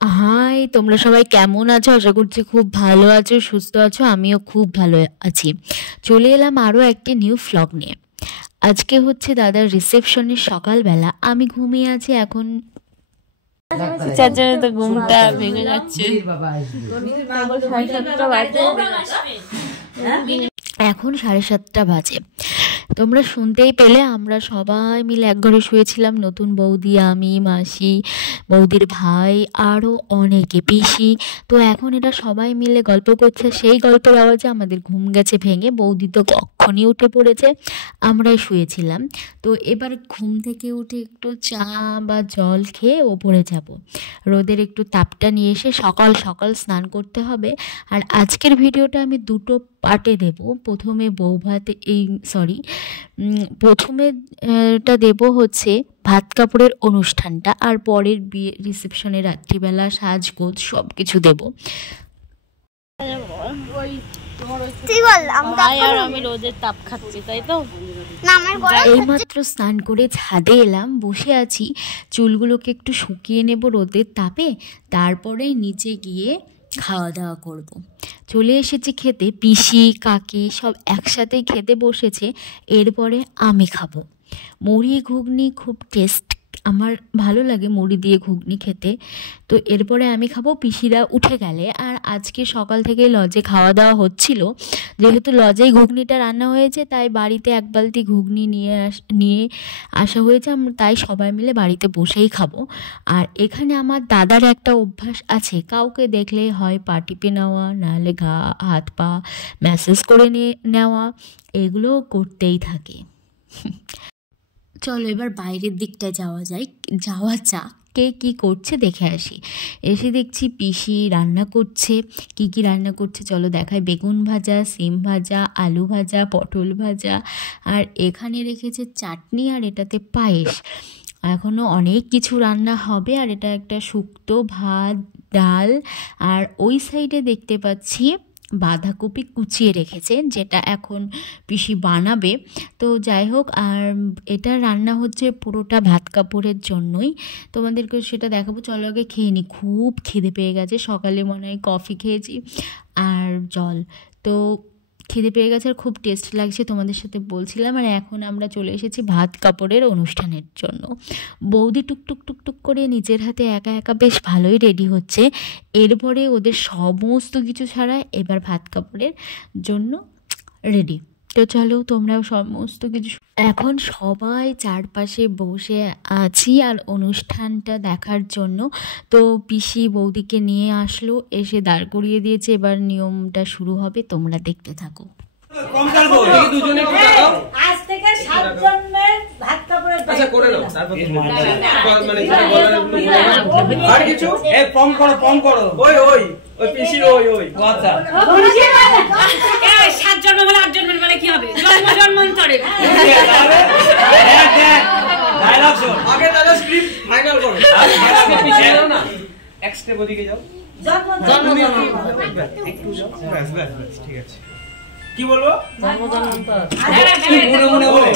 High, তোমরা সবাই কেমন আছো? আশা করছি খুব ভালো আছো, সুস্থ আছো। আমিও খুব ভালো আছি। চলে এলাম আরও একটি নিউ ভ্লগ নিয়ে। আজকে হচ্ছে দাদার রিসেপশনের সকালবেলা। আমি ঘুমিয়ে আছি এখন। চাচার তো ঘুমটা ভেঙে যাচ্ছে। এখন 7:30 বাজে। তোমরা শুনতেই পেলে, আমরা সবাই মিলে এক ঘরে শুয়েছিলাম। নতুন বৌদি, আমি, মাসি, বৌদির ভাই, আরও অনেকে, পিসি। তো এখন এরা সবাই মিলে গল্প করছে। সেই গল্পের আওয়াজে আমাদের ঘুম গেছে ভেঙে। বৌদি তো কক্ষণই উঠে পড়েছে, আমরাই শুয়েছিলাম। তো এবার ঘুম থেকে উঠে একটু চা বা জল খেয়ে ওপরে যাব। রোদের একটু তাপটা নিয়ে এসে সকাল সকাল স্নান করতে হবে। আর আজকের ভিডিওটা আমি দুটো পার্টে দেব। প্রথমে প্রথমে এটা দেব হচ্ছে ভাত কাপড়ের অনুষ্ঠানটা, আর পরের বিয়ে রিসেপশনের রাত্রিবেলা সাজগোজ সব কিছু দেব। আমি রোদের তাপ খাচ্ছি, তাই তো। এইমাত্র স্নান করে ছাদে এলাম, বসে আছি। চুলগুলোকে একটু শুকিয়ে নেব রোদের তাপে, তারপরেই নিচে গিয়ে খাওয়া দাওয়া করব। চলে এসেছি খেতে, পিসি কাকি সব একসাথেই খেতে বসেছে। এরপরে আমি খাবো মুড়ি ঘুগনি। খুব টেস্ট, আমার ভালো লাগে মুড়ি দিয়ে ঘুগনি খেতে। তো এরপরে আমি খাবো পিসিরা উঠে গেলে। আর আজকে সকাল থেকে লজে খাওয়া দাওয়া হচ্ছিল, যেহেতু লজেই ঘুগনিটা রান্না হয়েছে, তাই বাড়িতে এক বালতি ঘুগনি নিয়ে আসা হয়েছে। তাই সবাই মিলে বাড়িতে বসেই খাবো। আর এখানে আমার দাদার একটা অভ্যাস আছে, কাউকে দেখলে হয় পা টিপে নেওয়া, নাহলে হাত পা ম্যাসেজ করে নেওয়া, এগুলো করতেই থাকে। চলো এবার বাইরের দিকটা যাওয়া যাক, কে কী করছে দেখে আসি। এসে দেখছি পিসি রান্না করছে। কি রান্না করছে চলো দেখাই। বেগুন ভাজা, সিম ভাজা, আলু ভাজা, পটল ভাজা, আর এখানে রেখেছে চাটনি, আর এটাতে পায়েস। এখনও অনেক কিছু রান্না হবে। আর এটা একটা শুক্তো, ভাত, ডাল, আর ওই সাইডে দেখতে পাচ্ছি বাঁধাকপি কুচিয়ে রেখেছে, যেটা এখন পিসি বানাবে। তো যাই হোক, আর এটা রান্না হচ্ছে পুরোটা ভাত কাপড়ের জন্যই। তোমাদেরকে সেটা দেখাবো। চলো আগে খেয়ে নিই, খুব খিদে পেয়ে গেছে। সকালে মনে হয় কফি খেয়েছি আর জল, তো খিদে পেয়ে গেছে আর খুব টেস্ট লাগছে, তোমাদের সাথে বলছিলাম। আর এখন আমরা চলে এসেছি ভাত কাপড়ের অনুষ্ঠানের জন্য। বৌদি টুকটুক করে নিজের হাতে একা একা বেশ ভালোই রেডি হচ্ছে। এরপরে ওদের সমস্ত কিছু ছাড়া এবার ভাত কাপড়ের জন্য রেডি। তো চলো তোমরাও সমস্ত কিছু। এখন সবাই চারপাশে বসে আছি আর অনুষ্ঠানটা দেখার জন্য। তো পিসি বৌদিকে নিয়ে আসলো, এসে দাঁড় করিয়ে দিয়েছে। এবার নিয়মটা শুরু হবে, তোমরা দেখতে থাকো। আজ থেকে 7 জনের ভাত কাপড়ের আচ্ছা করে নাও, তারপর মানে আর কিছু ফর্ম করো ওই পিসির ওই আচ্ছা 7 জন্ম বলে 8 জন্মের মানে কি হবে? জন্মান্তরে ডায়লগ শোন আগে, তাহলে স্ক্রিপ্ট ফাইনাল করো। আগে পিছিয়ে যাও না, এক স্টেপ ওদিকে যাও। জন্ম একটু যাও, ব্যাস ঠিক আছে। কি বলবো? জন্মান্তর মনে বলে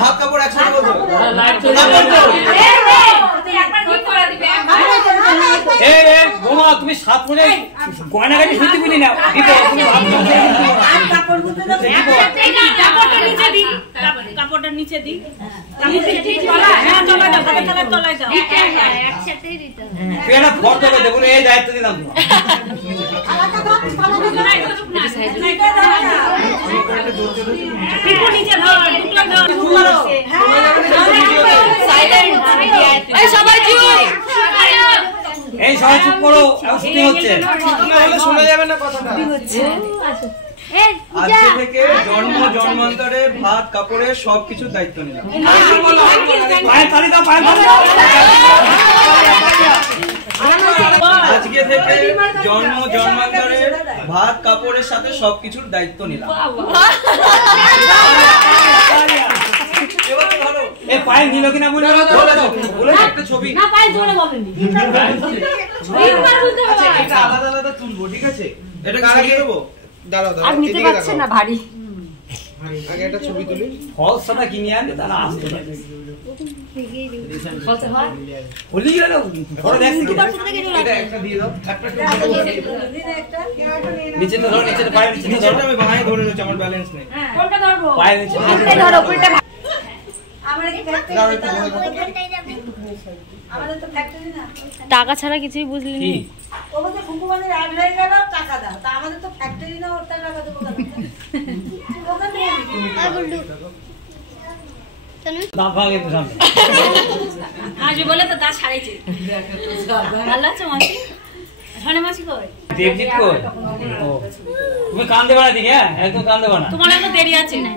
ভাত কাপড় একসাথে বলতো। তুমি 7 মনে গয়না গাড়ি সত্যি বুঝলি না, কাপড়টা নিচে দিই, দায়িত্ব দিলাম। এই সবাই চুপ করো, শোনা যাবে না কথাটা। আজকে থেকে জন্মান্তরের ভাত কাপড়ের সবকিছু দায়িত্ব নিলাম। আজকে থেকে জন্মান্তরের ভাত কাপড়ের সাথে সবকিছুর দায়িত্ব নিলাম। পায়ে নিল কিনা বলে একটা ছবি না, পায়ে জোরে বলেনি, এটা আলাদা আলাদা তুলবো, ঠিক আছে? এটা কারা দেবো? দাঁড়াও আর নিতে পারছে না, ভারী আগে একটা ছবি তুলি ফলসটা কিনে আনতে তারা আসতে পারে ফলসা হয় বলি গেল পরে দেখছি এটা একটা দিয়ে দাও একটা নিচে তো ধরো নিচে তো পায়ে নিচে ধরো আমি বানাই ধরে নিচ্ছি আমার ব্যালেন্স নেই কোনটা ধরবো পায়ে নিচে ধরো উপরটা আমরা কি আমাদের তো ফ্যাক্টরি না টাকা ছাড়া কিছুই বুঝলি না ও বলে ফুকুমানের অ্যাড হয়ে গেল টাকা দাও তা আমাদের তো ফ্যাক্টরি না ওর টাকা দেবো ওখানে দাম ভাগে তো সামনে আজ বলে তো তা ছাড়াইছে ভালো আছে মাসি ধনে মাসি কই দেবজিৎ কই ও তুমি কান দেবা না দিকে হ্যাঁ একদম কান দেবা না তোমার এত দেরি আছে না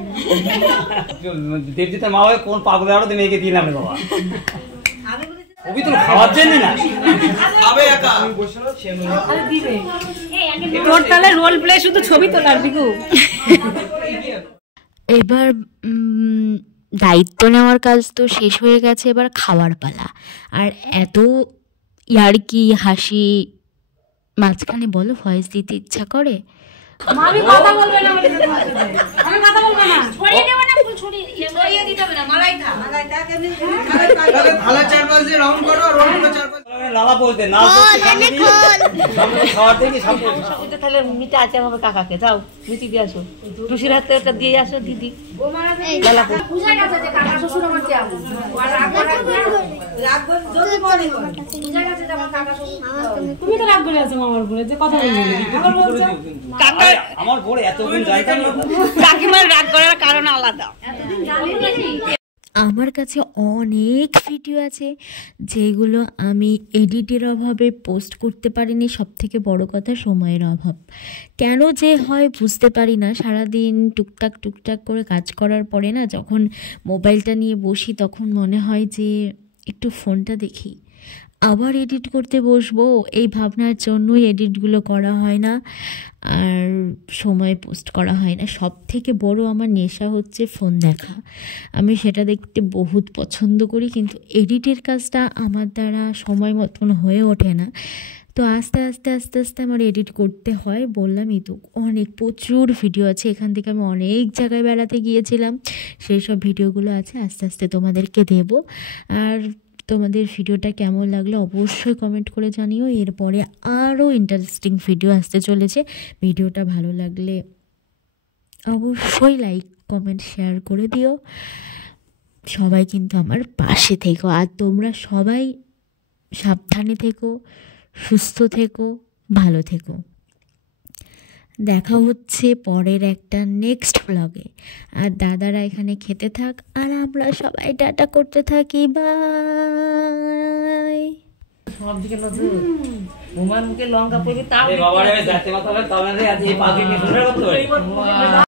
দেবজিতের মা হয় কোন পাগল আরো তুমি একে দিলাম রে বাবা ওবি তো খাওয়ার জন্য না আবে একা আমি বসে আছি আরে দিবে তোর তাহলে রোল প্লে শুধু ছবি তোলার দিকু এবার দায়িত্ব নেওয়ার কাজ তো শেষ হয়ে গেছে, এবার খাওয়ার পালা। আর এত ইয়ার্কি হাসি মাঝখানে বলো ভয়েস দিতে ইচ্ছা করে। আমি কথা বলবো না, আমি কথা বলবো না, ছড়িয়ে দেব না, ছড়িয়ে দিতে হবে না, মালাইটা কেমন থালা চার পাঁচ দিয়ে রাউন্ড করো, রোলগুলো চার পাঁচ লালা বলতে না সামনে খাওয়ার থেকে সামনে ওটা তাহলে মিটা আছে হবে কাকাকে, যাও মিটি দিয়ে আসো, টুসির হাতে ওটা দিয়ে আসো দিদি। ও মারা লালা পূজা গেছে যে কাকা শ্বশুর আমার কি আমু রাখবো যদি মনে হয় পূজা গেছে যে আমার কাকা শ্বশুর, তুমি তো রাগ করে আছো মামার উপরে যে কথা বলবি আবার বলছো কাকা আমার বড় এত গুণ জানতাম না, কাকিমার রাগ করার কারণ আলাদা। এতদিন জানি না আমার কাছে অনেক ভিডিও আছে যেগুলো আমি এডিটের অভাবে পোস্ট করতে পারিনি। সব থেকে বড় কথা সময়ের অভাব। কেন যে হয় বুঝতে পারি না। সারাদিন টুকটাক করে কাজ করার পরে না, যখন মোবাইলটা নিয়ে বসি তখন মনে হয় যে একটু ফোনটা দেখি, আবার এডিট করতে বসবো, এই ভাবনার জন্যই এডিটগুলো করা হয় না আর সময় পোস্ট করা হয় না। সব থেকে বড় আমার নেশা হচ্ছে ফোন দেখা। আমি সেটা দেখতে বহুত পছন্দ করি, কিন্তু এডিটের কাজটা আমার দ্বারা সময় মতন হয়ে ওঠে না। তো আস্তে আস্তে আমার এডিট করতে হয়। বললামই তো অনেক প্রচুর ভিডিও আছে, এখান থেকে আমি অনেক জায়গায় বেড়াতে গিয়েছিলাম, সেই সব ভিডিওগুলো আছে, আস্তে আস্তে তোমাদেরকে দেব। আর তোমাদের ভিডিওটা কেমন লাগলো অবশ্যই কমেন্ট করে জানিও। এরপরে আরও ইন্টারেস্টিং ভিডিও আসতে চলেছে। ভিডিওটা ভালো লাগলে অবশ্যই লাইক কমেন্ট শেয়ার করে দিও। সবাই কিন্তু আমার পাশে থেকো, আর তোমরা সবাই সাবধানে থেকো, সুস্থ থেকো, ভালো থেকো। দেখা হচ্ছে পরের একটা নেক্সট ব্লগে। আর দাদারা এখানে খেতে থাক আর আমরা সবাই টাটা করতে থাকি। বাই। সব দিকে নজর বোমার মুখে লঙ্কা পড়বে, তাও বাবা রে যাতে মাথা হবে, তবে আজ এই পাখি কি সুন্দর করতে পারে।